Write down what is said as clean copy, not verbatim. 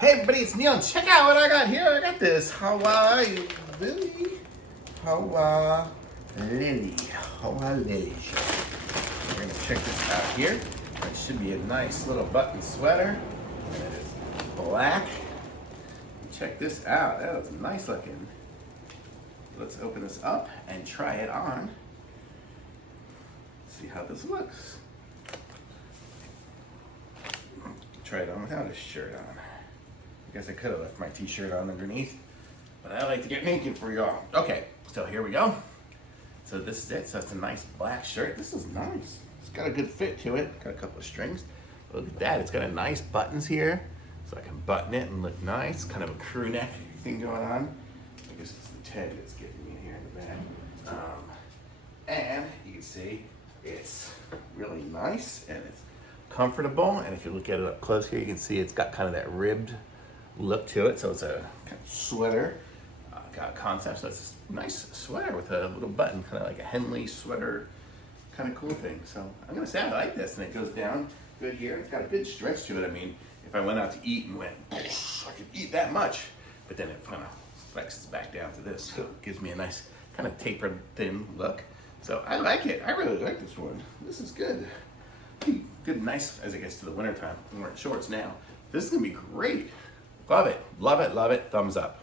Hey everybody, it's Neil, and check out what I got here. I got this hawalili shirt. We're gonna check this out here. It should be a nice little button sweater. And it is black. Check this out, that was nice looking. Let's open this up and try it on. See how this looks. Try it on without a shirt on. I guess I could have left my t-shirt on underneath, but I like to get naked for y'all. Okay, so here we go. So this is it. So it's a nice black shirt. This is nice. It's got a good fit to it. Got a couple of strings. Look at that. It's got a nice buttons here, so I can button it and look nice. Kind of a crew neck thing going on. I guess it's the tag that's getting me here in the back. And you can see it's really nice and it's comfortable. And if you look at it up close here, you can see it's got kind of that ribbed look to it. So it's a kind of sweater concept. So it's a nice sweater with a little button, kind of like a Henley sweater, kind of cool thing. So I'm gonna say I like this, and it goes down good here. It's got a good stretch to it. I mean, if I went out to eat and went, I could eat that much, but then it kind of flexes back down to this. So it gives me a nice kind of tapered thin look. So I like it. I really like this one. This is good. Good, nice as it gets to the winter time. I'm wearing shorts now. This is gonna be great. Love it, love it, love it. Thumbs up.